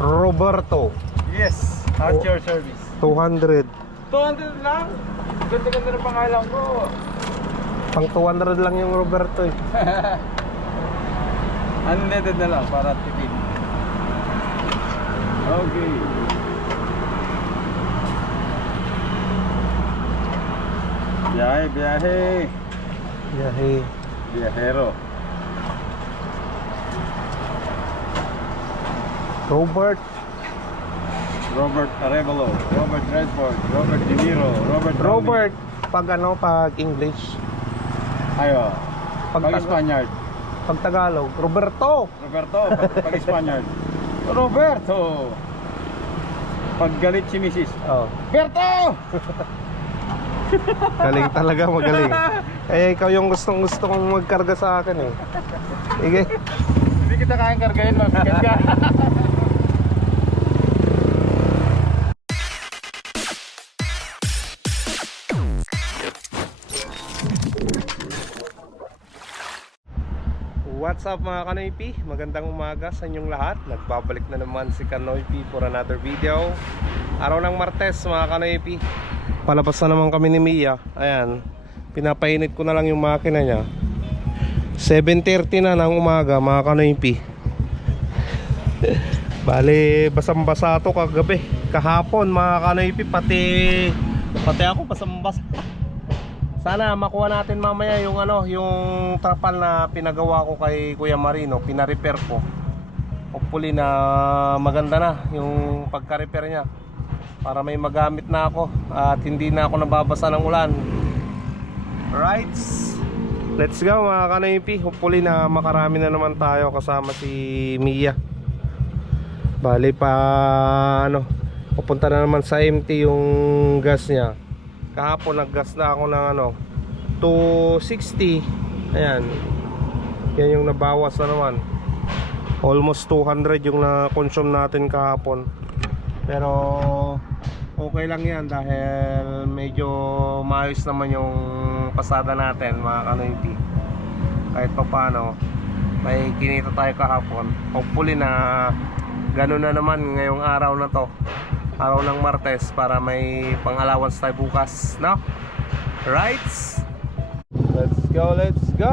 Roberto. Yes, at Oh. your service. 200. 200 lang? Ganda-ganda ng pangalan ko. Pang 200 lang yung Roberto eh. Unleaded na lang para tipid. Okay. Biyahe, biyahe. Yahe. Biyahero. Robert. Robert Arevalo, Robert Redford, Robert De Niro, Robert Downey. Robert. Pag ano, pag English. Ayo. Pag, Pag Spaniard. pag Tagalog. Roberto. Roberto, pag, pag Spaniard. Roberto. Pag galit si Mrs. Oh. Berto! Galing talaga, magaling. Eh, ikaw yung gustong gusto kong magkarga sa akin eh. Sige. Hindi kita kayang kargahin, mabigat ka. What's up mga Kanoypi? Magandang umaga sa inyong lahat. Nagbabalik na naman si Kanoypi for another video. Araw ng Martes mga Kanoypi. Palabas na naman kami ni Mia. Ayan. Pinapainit ko na lang yung makina niya. 7.30 na ng umaga mga Kanoypi. Bale basang basa to kagabi. Kahapon mga Kanoypi Pati Pati ako basang basa sana makuha natin mamaya yung ano, yung trapal na pinagawa ko kay Kuya Marino, pina-repair ko. Hopefully na maganda na yung pagka-repair niya. Para may magamit na ako at hindi na ako nababasa ng ulan. Right. Let's go mga kanaypi. Hopefully na makarami na naman tayo kasama si Mia. Bali pa ano, pupunta na naman sa empty yung gas niya kahapon naggas na ako ng ano 260 ayan. Yan yung nabawas na naman. Almost 200 yung na-consume natin kahapon. Pero okay lang yan dahil medyo maayos naman yung pasada natin mga kanoypi kahit pa paano may kinita tayo kahapon. Hopefully na ganun na naman ngayong araw na to araw ng Martes para may pang-allowance tayo bukas, no? Right? Let's go, let's go!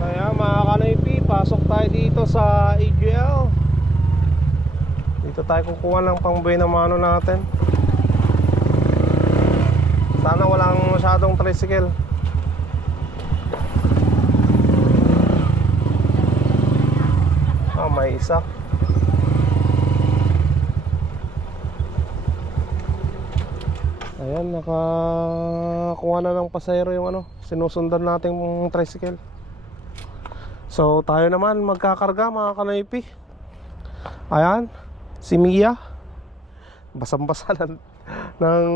Kaya mga kanaypi, pasok tayo dito sa AGL. Dito tayo kukuha ng pangbuhay na mano natin. Sana walang masyadong tricycle. May isa. Ayan, nakakuha na ng pasayro yung ano, sinusundan nating tricycle. So, tayo naman magkakarga mga kanaypi. Ayan, si Mia. Basang-basa ng, ng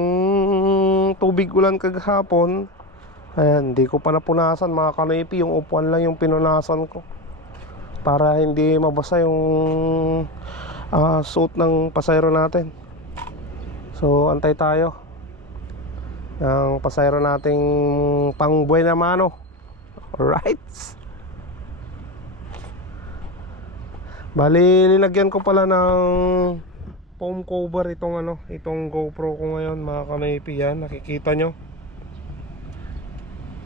tubig ulan kagahapon. Ayan, hindi ko pa napunasan mga kanaypi. Yung upuan lang yung pinunasan ko para hindi mabasa yung ah, suot ng pasayro natin. So antay tayo. Ng pasayro nating pang buena mano. Alright bali linagyan ko pala ng foam cover itong ano itong GoPro ko ngayon mga kanaypi yan. Nakikita nyo.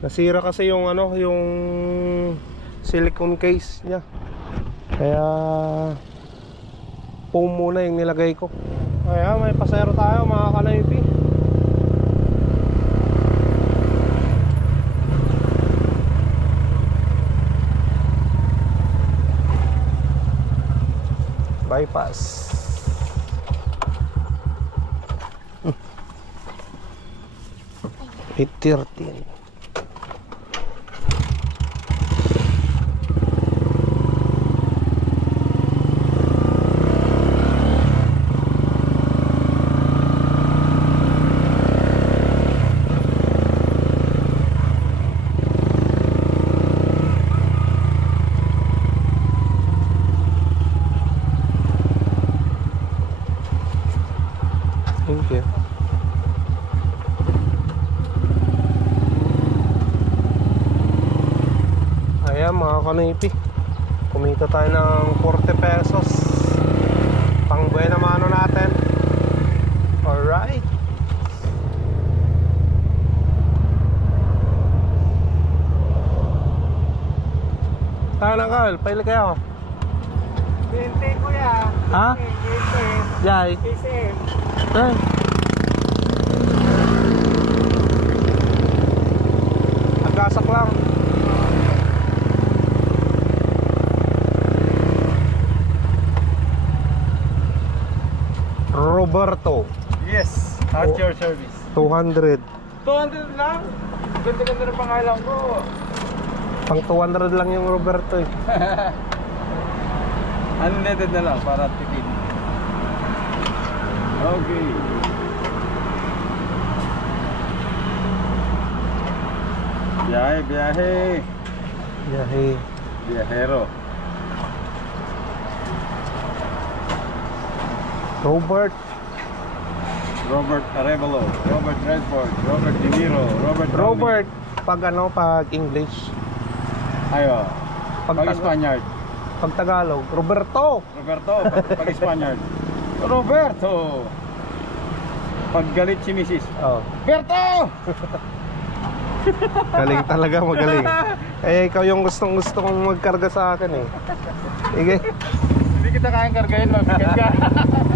Nasira kasi yung ano yung silicone case niya. Kaya foam muna yung nilagay ko. Kaya may pasero tayo mga kanaypi bypass. P13 Kanipi. Kumita tayo ng 40 pesos. Pang buena mano natin. Alright. Tayo lang Carl, paili kayo. 20 kuya. Ha? 20. Yay. SM. Eh. Agasak lang. Roberto, Yes. At Oh. your service. 200. 200 lang. Ganda-ganda ng pangalan ko. Pang 200 lang yung Roberto eh. Unleaded na lang para tipid. Okay. Biyahe, biyahe. Yahe. Biyahero. Robert, Robert Arevalo, Robert Redford, Robert De Niro, Robert Downey. Robert, pag ano, pag English, Ayo. Pag- Pag, Spaniard. pag Tagalog, Roberto. Roberto, pag, pag Spaniard. Roberto. Pag galit si Mrs. Oh, Berto! galing talaga, magaling. Eh, ikaw yung gustong gusto kong magkarga sa akin eh. Sige. Hindi kita kayang kargahin, mabigat ka.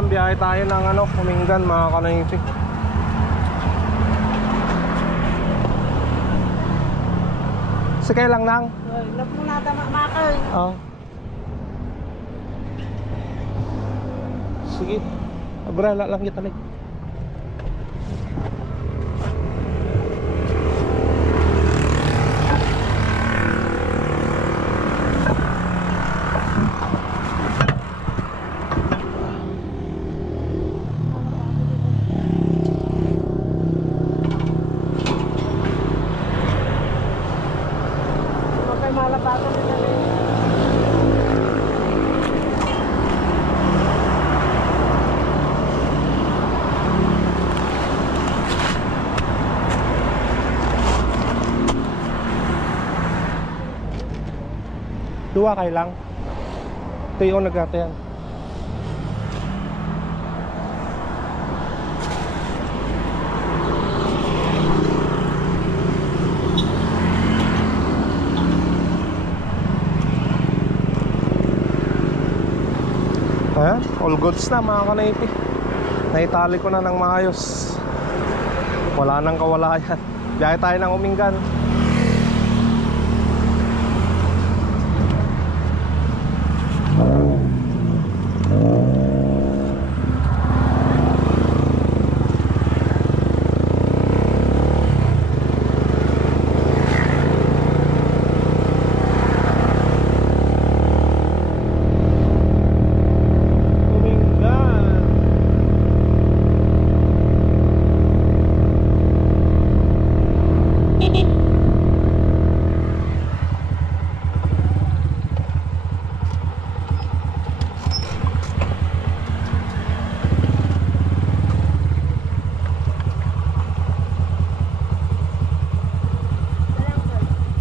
Ayan, biyahe tayo ng ano, Kuminggan, mga kanaypi. Sige lang nang. Lap mo na tama makay. Oh. Sige. Abrala lang kita nih. Okay, malabato na na. Dua kay lang. Ito yung nagkatayan. Ayan, all goods na mga kanaypi. Naitali ko na ng maayos. Wala nang kawalayan. Biyahe tayo ng uminggan. Uminggan.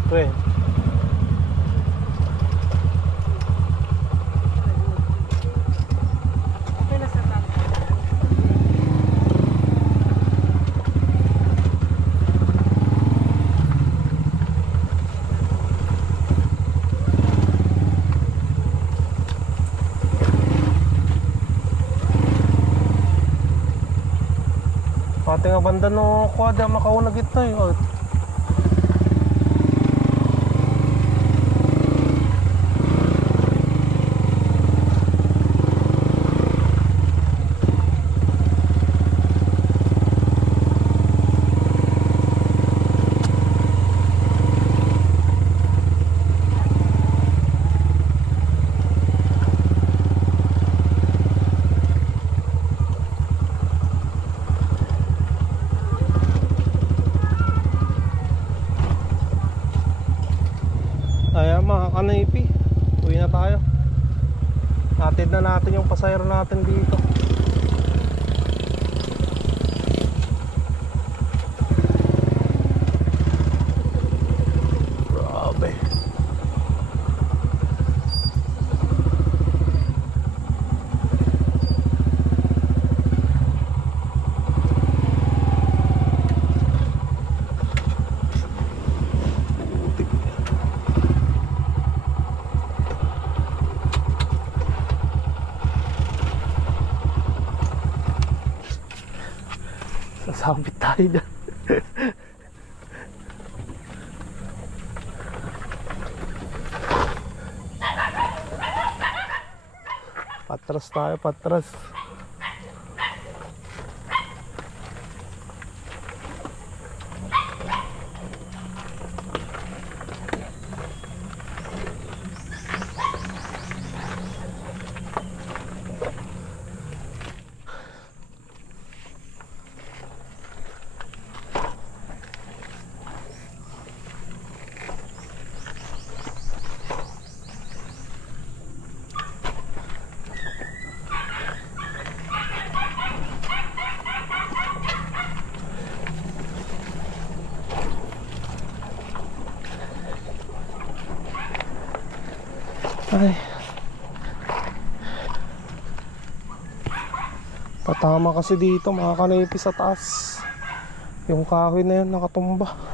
Pre, Okay na sa tama. pati nga banda no kuwada makaunag ito eh. Kanaypi. Uwi na tayo. Atid na natin yung pasayro natin dito. Grabe. Sasabit tayo dyan. patras tayo, patras. Ay. Patama kasi dito mga kanipi sa taas. Yung kahoy na yun nakatumba.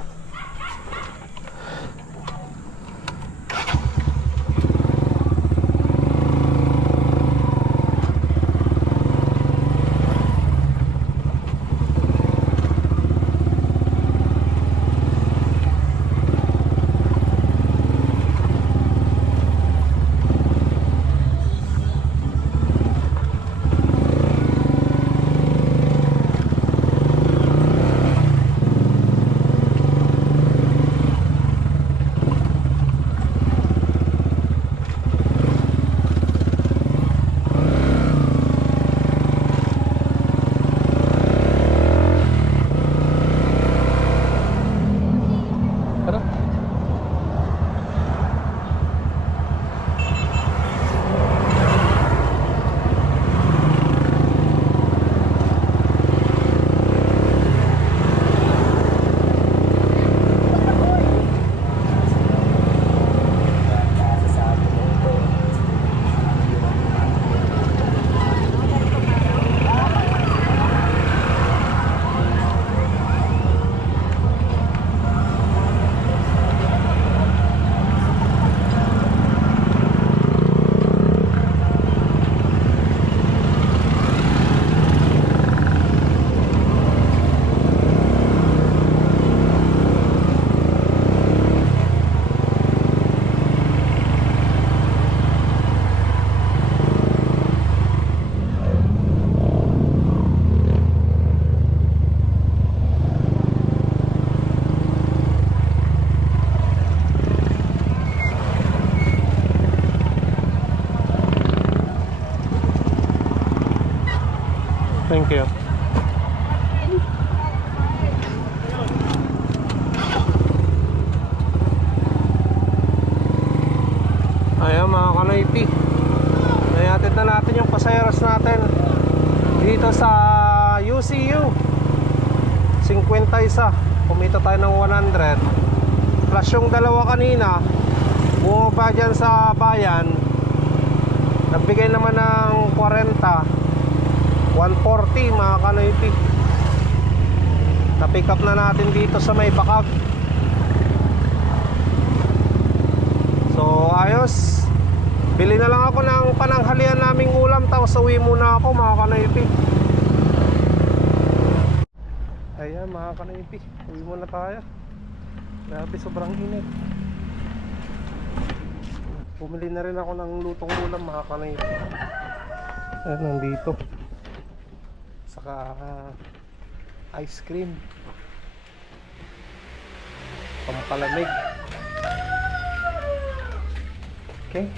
Ayan mga kanaypi. Nayatid na natin yung pasayeros natin dito sa UCU. 50 Kumita tayo ng 100. Plus yung dalawa kanina, bumaba dyan sa bayan. Nagbigay naman ng 40. 140 mga kanoypi na pick up na natin dito sa may bakag so ayos bili na lang ako ng pananghalian naming ulam tapos uwi muna ako mga kanoypi ayan mga kanoypi uwi muna tayo. Grabe sobrang init. Bumili na rin ako ng lutong ulam mga kanoypi ayan nandito. Saka ah, ice cream. Pampalamig okay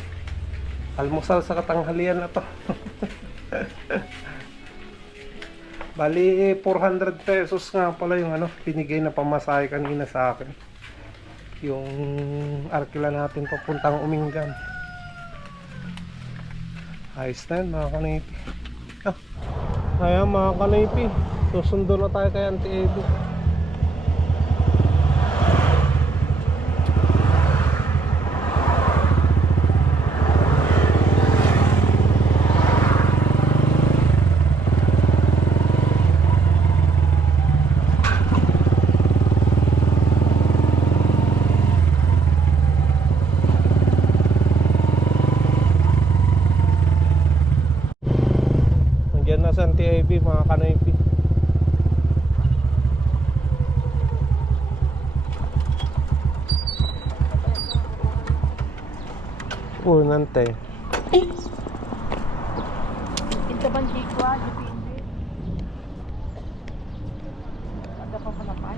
almusal sa katanghalian na to bali eh, 400 pesos nga pala yung ano binigay na pamasahe kanina sa akin yung arkila natin papuntang Umingan. Ayos na yun mga kanipi. Ah, ayan mga kanipi. Susundo na tayo kay Auntie Evi. Evi mga kanipi. Oh, nante. Ito bang jikwa. Ada pa pala pa.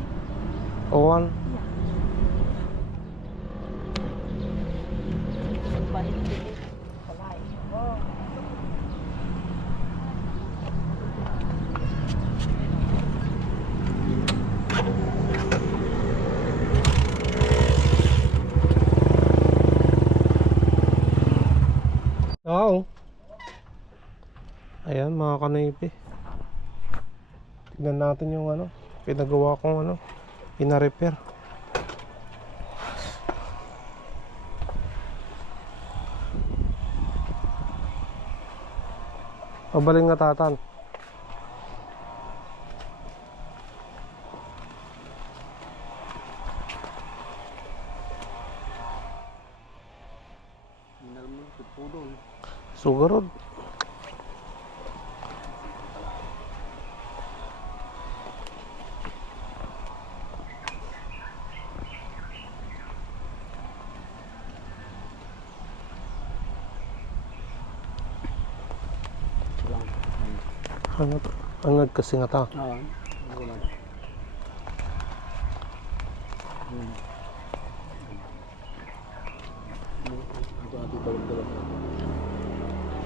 Owan. Balik dito. Wala eh. Oh. Oo. Ayan mga kanipi. Tignan natin yung ano, pinagawa kong ano, pina-repair. Pabaling nga tatan. Sugarod. Angat kasi nga ta. Oo.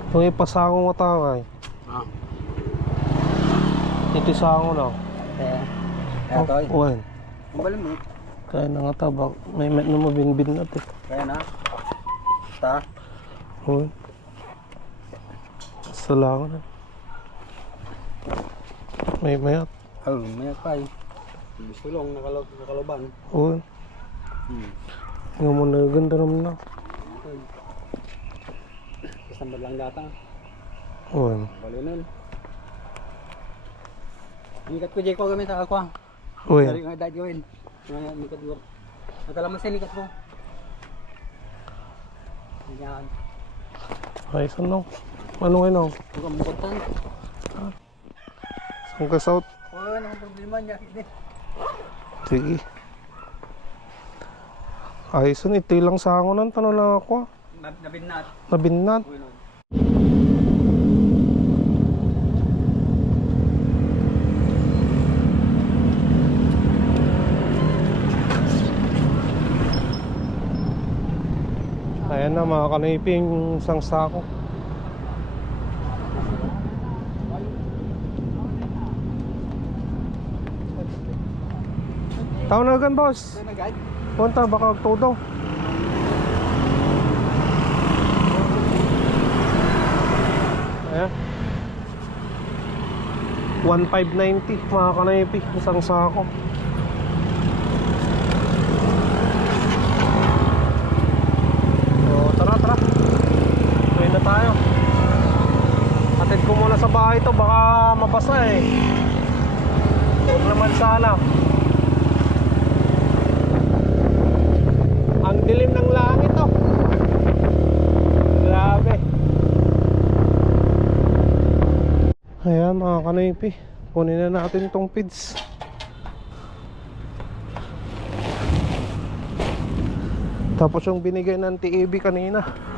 Kung ipasango mo ta nga eh. Ah. Itisango na. Kaya. Kaya to eh. Uwan. Kumbalin mo. Kaya na nga ta, bak may met na mabinbin na te. Kaya na. Ta. Uwan. Salangan na. May mayat. Oh, mayat pa eh. Lang nakalo nakaloban. Uwan. Hmm. Nga mo na ganda naman na. Kasama lang data. Uwan. Balunan. Nikat ko Jay ko gamit ako. ah. Uwan. Dari nga dahil gawin. Nikat ko. Nakalaman sa nikat ko. Yan. Ay, saan no? Ano ngayon no? Mukhang mukutan. Saan ka south? Wala nang problema niya. Sige. Ay, saan ito lang sango ng tanong lang ako. ah. Nab- Nabinat. Nabinat. Uy, no. Ayan na mga kaniping isang sako. Tao na gan boss. Punta baka todo. Ayan. 1590 mga kanaypi isang sako. O tara tara. Uwi na tayo. Atid ko muna sa bahay to baka mabasa eh. Huwag naman sana. Dilim ng langit to. Grabe. Ayan mga kanipi. Kunin na natin tong pids. Tapos yung binigay ng TAB kanina.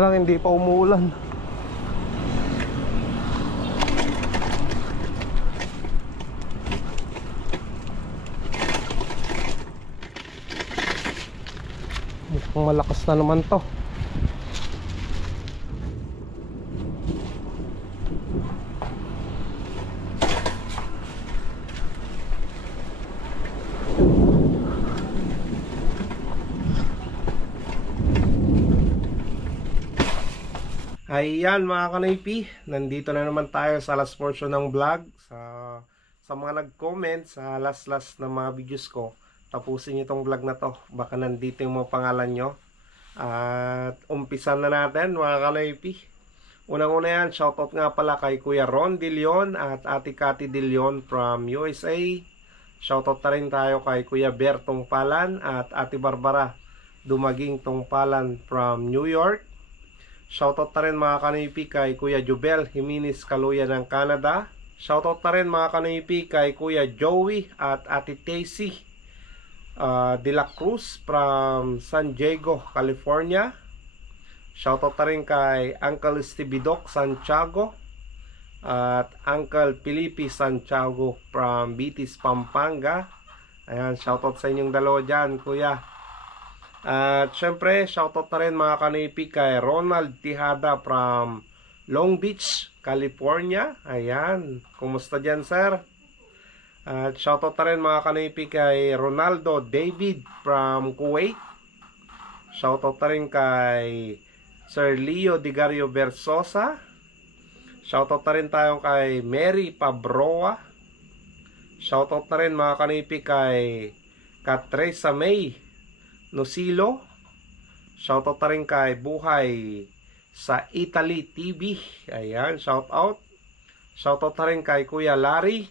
Lang hindi pa umuulan. Mukhang malakas na naman to. Ayan mga kanaypi, nandito na naman tayo sa last portion ng vlog sa sa mga nag-comment sa last last na mga videos ko. Tapusin niyo tong vlog na to. Baka nandito yung mga pangalan nyo. At umpisan na natin mga kanaypi. Unang-una yan, shoutout nga pala kay Kuya Ron De Leon at Ate Cathy De Leon from USA. Shoutout na rin tayo kay Kuya Bertong Palan at Ate Barbara Dumaging Tongpalan from New York. Shoutout na rin mga kanipi kay Kuya Jubel Jimenez Kaluya ng Canada. Shoutout na rin mga kanipi kay Kuya Joey at Ate Tacy uh, De La Cruz from San Diego, California. Shoutout na rin kay Uncle Stevie Doc Santiago at Uncle Felipe Santiago from Bitis, Pampanga. Ayan, shoutout sa inyong dalawa dyan, kuya. At syempre, shoutout na rin mga kanipi kay Ronald Tihada from Long Beach, California. Ayan, kumusta dyan sir? At shoutout na rin mga kanipi kay Ronaldo David from Kuwait. Shoutout na rin kay Sir Leo Digario Versosa. Shoutout na rin tayo kay Mary Pabroa. Shoutout na rin mga kanipi kay Katresa May Nusilo. Shoutout na rin kay Buhay sa Italy TV. Ayan, shoutout. Shoutout na rin kay Kuya Larry.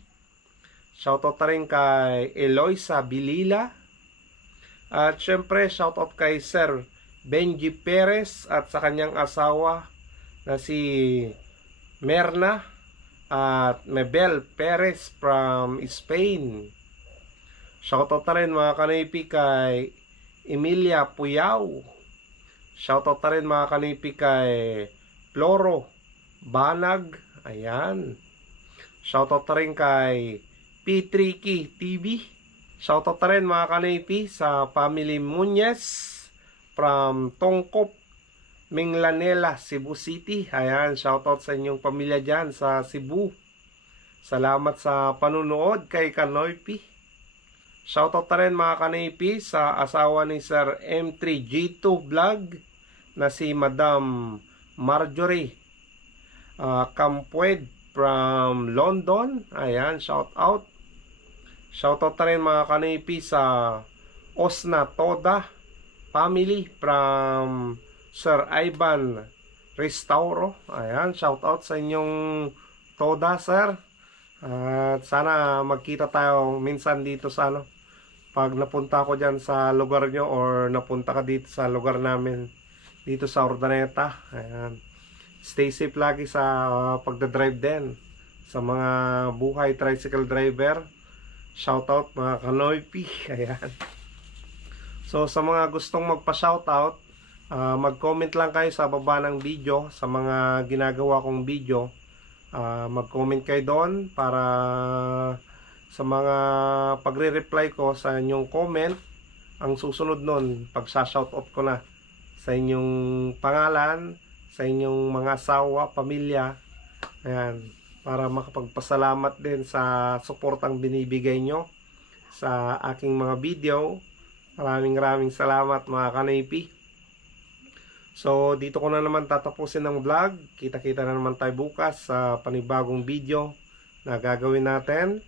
Shoutout na rin kay Eloisa Bilila. At syempre, shoutout kay Sir Benji Perez at sa kanyang asawa na si Merna at Mabel Perez from Spain. Shoutout na rin mga kanipi kay Emilia Puyao. Shoutout na rin mga kanipi kay Floro Banag. Ayan. Shoutout na rin kay P3K TV. Shoutout na rin mga kanipi sa family Muñez from Tongkop, Minglanela, Cebu City. Ayan, shoutout sa inyong pamilya dyan sa Cebu. Salamat sa panunood kay Kanoypi. Shoutout na rin mga kanipi sa asawa ni Sir M3G2 Vlog na si Madam Marjorie uh, Campued from London. Ayan, shout out. Shoutout na rin mga kanipi sa Osna Toda family from Sir Ivan Restauro. Ayan, shout out sa inyong Toda, sir. At sana magkita tayo minsan dito sa ano. Pag napunta ako dyan sa lugar nyo or napunta ka dito sa lugar namin dito sa Ordaneta. Ayan. Stay safe lagi sa uh, pagdadrive din. Sa mga buhay tricycle driver. Shout out mga kanoypi. Ayan. So sa mga gustong magpa-shoutout, uh, mag-comment lang kayo sa baba ng video sa mga ginagawa kong video. Uh, mag-comment kayo doon para sa mga pagre-reply ko sa inyong comment. Ang susunod nun, pag-shoutout ko na sa inyong pangalan, sa inyong mga asawa, pamilya. Ayan, para makapagpasalamat din sa suportang binibigay nyo sa aking mga video. Maraming maraming salamat mga kanipi. So, dito ko na naman tatapusin ang vlog. Kita-kita na naman tayo bukas sa panibagong video na gagawin natin.